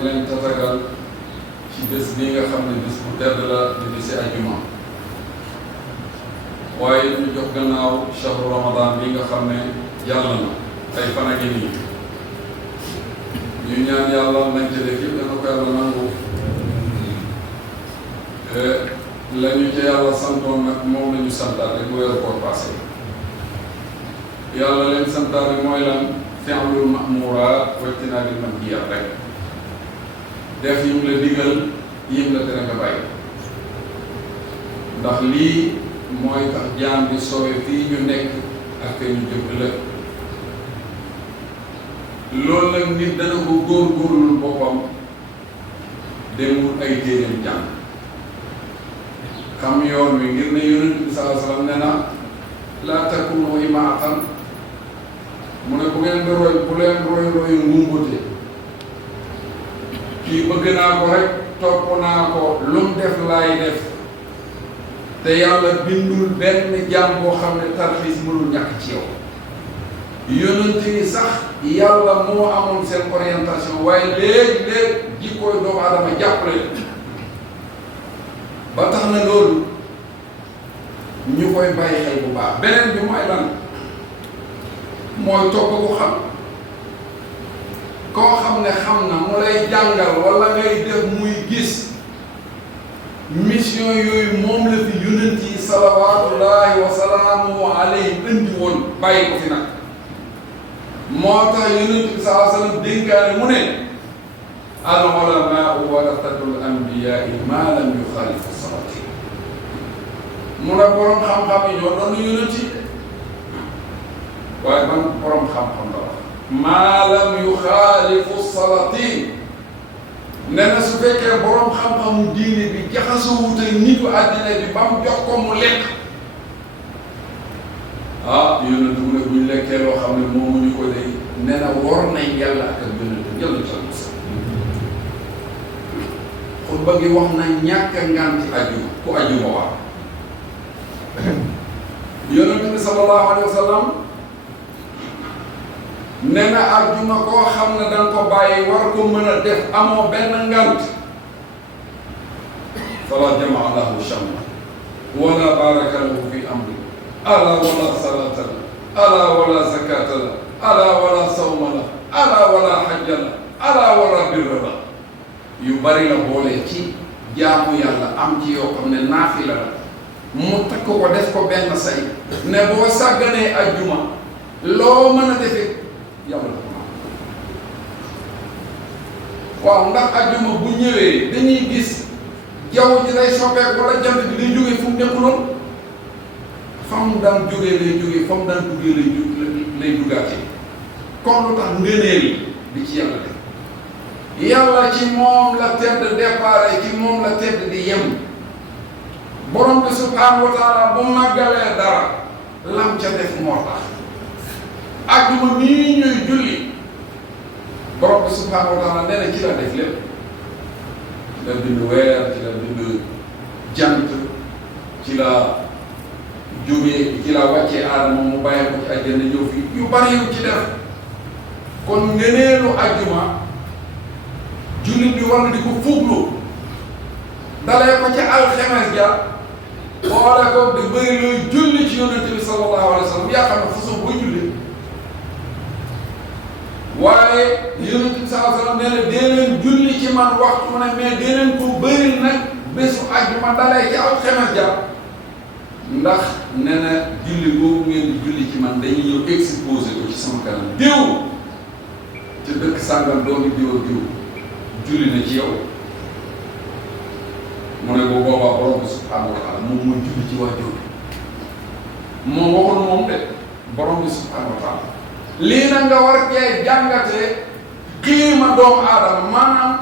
di leen tatagal ci bés bi nga xam ne bés bu tedd la di bési ajjuma waaye ñu jox gannaaw shahru ramadan bi nga xam ne jàll na ay fan a ngi nii ñu ñaan yàlla nañ ca def yëpp dana ko yàlla nangu la ñu ca yàlla santoon nag moom la ñu santaat rek mu weeru koor passé yàlla leen santaat rek mooy lan fi'lul ma'muuraat wa ijtinaabil manhiyaat rek def yim la digal yim la tere nga bàyyi ndax lii mooy tax jaam bi sowe fii ñu nekk ak ñu jëm ëllëg loolu nag nit dana ko góorgóorlul boppam demul ay téeréem jàng xam yoon wi ngir ne yonent bi sallallahu alayhi wa sallam ne na laa takunu imaatan mu ne bu ngeen di roy bu leen roy ngumbute kii bëgg naa ko rek topp naa ko lu mu def laay def te yàlla bindul benn jaam boo xam ne tarxiis mënul ñàkk ci yow yonent yi sax yàlla moo amoon seen orientation waaye léeg-léeg jikkooy doomu aadama jàppale ba tax na loolu ñu koy bàyyi xel bu baax beneen bi mooy lan mooy topp ko xam koo xam ne xam na mu lay jàngal wala ngay def muy gis mission yooyu moom la fi yonent yi salawaatullahi wa salaamu alayhi indi woon bàyyi ko fi nag moo tax yonent bi sallallahu alayhi wa sallam dénkaane mu ne al ulamaa warasatul anbiyaa maa lam yuxaalifu salaatiin mu ne borom xam-xam yi ñoo doon yonent yi waaye ban borom xam-xam la wax maa lam yuxaalifu salaatiin nee na su fekkee borom xam-xamu diine bi jaxasoo wute nitu àddina bi ba mu jox ko mu lekk ah yonent mu ne buñ lekkee loo xam ne moomuñu ko day nee na war nañ yàlla ak ak yonent yàlla ci àll sax xutba gi wax na ñàkk a nganti ajjuma ku ajjuma waa yonent bi sallallahu alayhi wa sallam nee na ajjuma koo xam ne danga ko bàyyi war ko mën a def amoo benn ngant fala jamaa lahu shamla wala baraka lahu fi amri ala wala salata la ala wala zakata la ala wala sawma la ala wala hajja la ala wala birra la yu bari la boole ci jaamu yàlla am ci yoo xam ne naafila la mu takk ko def ko benn say ne boo sàgganee ajjuma loo mën a defee yàlla ko waaw ndax ajjuma bu ñëwee dañuy gis jaww ji day soppeeku wala jant bi day jógee fu mu nekkuloon fa mu daan jógee lay jógee fa mu daan duggee lay duggaatee kon lu tax ngëneel bi ci yàlla def yàlla ci moom la tedd départ ci moom la tedd di yem borom bi subhaanahu wa taala bu màggalee dara lam ca def moo tax ajjuma nii ñuy julli borom bi subhaanahu wa taala nee na ci la def lépp ci la bind weer ci la bind jant ci la jógee ci la wàccee aadama mu bàyyi ko ci àjjana ñëw fii yu bari yu ci def kon ngëneelu ajjuma jullit bi war na di ko fuglu dalee ko ci alxemes ja boole ko di bëri looy julli ci yonent bi sallallahu alayhi wa sallam yaa xam ne façon boo julli waaye yonent bi sallallahu alayhi wa sallam nee na dee leen julli ci man waxtu ne mais dee leen ko bëri nag bésu ajjuma dalee ci alxemes ja ndax nee na julli boobu ngeen di julli ci man dañuy ñëw exposé ko ci sama kanam diw te dëkk sàngam doomi diw ak diw julli na ci yow mu ne boo boobaa borom bi subhanahu wa taala moom mooy julli ci waa jooju moom waxoon moom de borom bi subhanahu wa taala lii nag nga war cee jàngatee xiima doomu aadama maanaam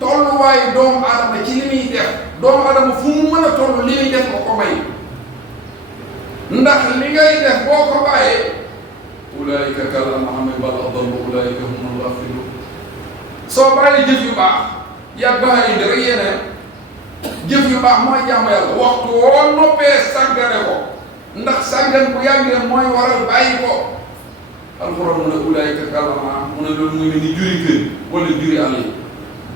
tolluwaayu doomu aadama ci li muy def doomu aadama fu mu mën a toll li muy def nga ko may ndax li ngay def boo ko bàyyee ulaayika kal an'aami bal adallu ulaayika humul gaafiluun soo bàyyi jëf yu baax yàgg baax yi rek yeneen jëf yu baax mooy jàmm yàlla waxtu woo noppee sàggane ko ndax sàggan bu yàggee mooy waral bàyyi ko alxuraan mu ne ulaayika kal an'aam mu ne loolu muy ne ni juri kër wala juri àll yi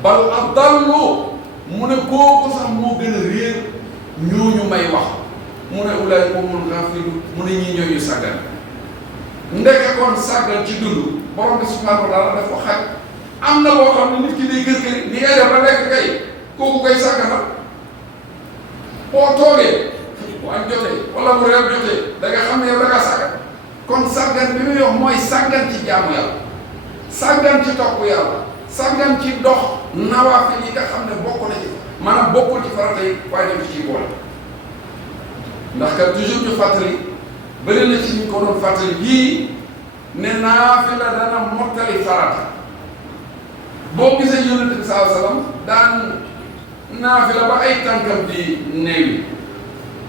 bal adallu mu ne kooku sax moo gën a réer ñooñu may wax mu ne ulaa'ika humul ghaafiluun mu ne ñii ñooñu sàggan ndeke kon sàggan ci dund borom bi subhaanahu wa taala daf ko xaj am na boo xam ne nit ki day kër-këri ni ngay def ba lekk kay kooku koy sàgganal boo toogee bu añ jotee wala bu reer jotee da nga xam ne yow da ngaa sàggan kon sàggan bi muy wax mooy sàggan ci jaamu yàlla sàggan ci topp yàlla sàggan ci dox nawaafil yi nga xam ne bokk na ci maanaam bokkul ci farata yi waaye dem ci boole ndax kat toujours ñu fàttali bëri na ci ñu ko doon fàttali yii ne naafila dana mottali farata boo gisee yonent bi sallallahu alayhi wasallam daan naafila ba ay tànkam di néewi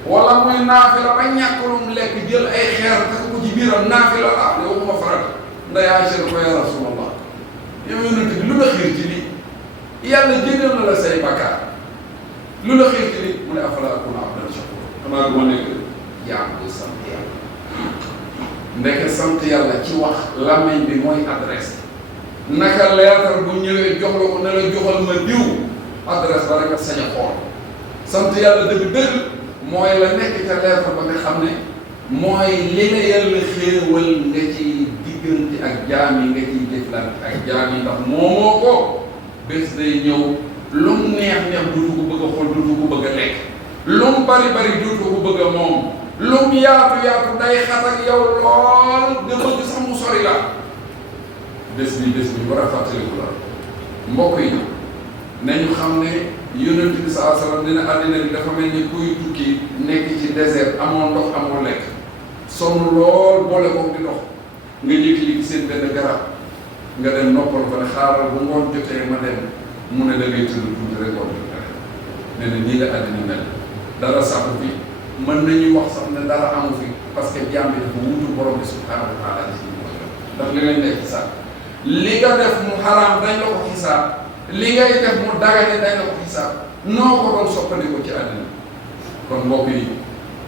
wala muy naafila ba ñàkkulum lekk jël ay xeer takk ko ci biiram naafila la yow waxuma farata nday Aysa ko ya Rasulallah yow yonent bi lu la xiir ci lii yàlla jéggal na la say bakkaar lu la xiir ci lii mu ne afala akuna abdan shakur xanaa du ma nekk jaam bu sant yàlla ndeke sant yàlla ci wax làmmiñ bi mooy adresse naka leetar bu ñëwee jox la ko ne la joxal ma diw adresse ba rek a sañ a xool sant yàlla dëgg-dëgg mooy la nekk ca leetar ba nga xam ne mooy li la yàlla xéewal nga ci diggante ak jaam yi nga ciy jëflante ak jaam yi ndax moomoo ko bés day ñëw lu mu neex neex duutu ko bëgg a xool duutu ko bëgg a lekk lu mu bari bari duutu ko bëgg a moom lu mu yaatu yaatu day xat ak yow lool nga bëgg sax mu sori la bés bi war a fàttaliku la mbokk yi nañu xam ne yonent bi sallallahu alayhi wasallam dina àddina bi dafa mel ni kuy tukki nekk ci désert amoo ndox amoo lekk sonn lool boole ko di dox nga jékki-jékki seen benn garab nga dem noppal ko ne xaaral bu ngoon jotee ma dem mu ne da ngay tëdd tuuti rek ngoon jotee ne ne nii la àddina mel dara saxu fi mën nañu wax sax ne dara amu fi parce que jaam bi dafa wutu borom bi subhanahu wa taala ci ndax li ngay def xisaab li nga def mu xaraam dañ la ko xisaab li ngay def mu dagane dañ la ko xisaab noo ko doon soppandiko ci àddina kon mbokk yi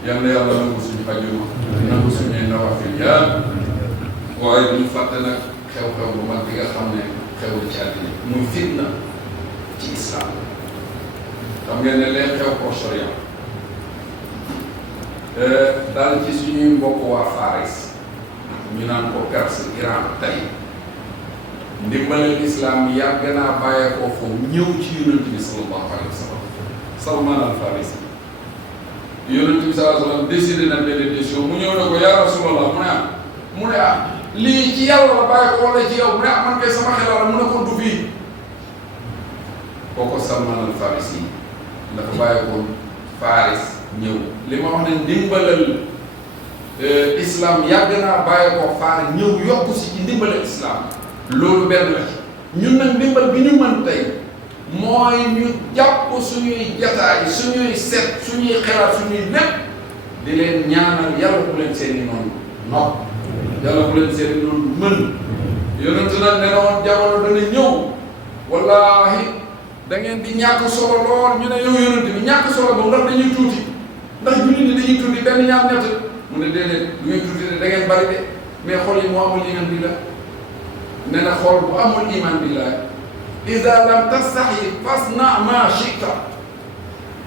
yal na yàlla nangu suñu ajuma nangu suñuy nawaafil yaa waaye duñu fàtte nag xew-xew bu mag bi nga xam ne xew ci àddina muy fitna ci islam xam ngeen ne leen xew Proche-Orient daal ci suñuy mbokk waa Faris ñu naan ko Perse Iran tey ndimbalal islam yàgg naa bàyyeekoo foofu ñëw ci yonent bi sallallahu alayhi wa sallam Salman al Farisi yonent bi sallallahu alayhi wa sallam décidé na benn décision mu ñëw ne ko yaa Rasulallah mu ne lii ci yàlla la bàyyeekoo wala ci yow mu ne man kay sama xelal la mu ne ko du fii kooku Salman al Farisi dafa bàyyeekoo Faris ñëw li ma wax ne ndimbalal islam yàgg naa bàyyeekoo Faris ñëw yokku si ci ndimbalal islam. loolu benn la ci ñun nag ndimbal bi ñu mën tey mooy ñu jàpp suñuy jataay suñuy set suñuy xelaat suñuy lépp di leen ñaanal yàlla bu leen seen i noonu non yàlla bu leen seen i noonu mën yonent nag ne na woon jamono dana ñëw wallaahi da ngeen di ñàkk solo lool ñu ne yow yonent bi ñàkk solo boobu ndax dañuy tuuti ndax jullit ñi dañuy tuuti benn ñaar ñett mu ne déedéet du ngeen tuuti de da ngeen bari de mais xol yi moo amul iman billah ne na xool bu amul iman billah ida lam tastaxyi fasna ma chita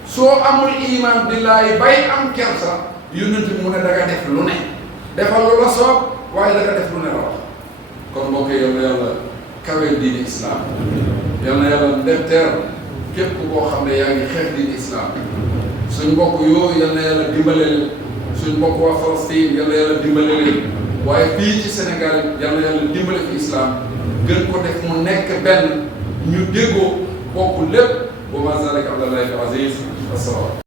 soo amul iman billahi bay am kersa yonent mu ne da nga def lu ne defal lu la soob waaye da nga def lu ne la wax kon mbokk yal na yàlla kawel diine islam yal na yàlla ndefteer képp koo xam ne yaa ngi xeex diine islam suñ mbokk yooyu yal na yàlla dimbale leen suñ mbokk waa Palestine yal na yàlla dimbale leen waaye fii ci Sénégal yal na yàlla dimbale fi islam gën ko def mu nekk benn ñu déggoo bokk lépp wa ma zalika ala llahi bi aziz. Asalaam.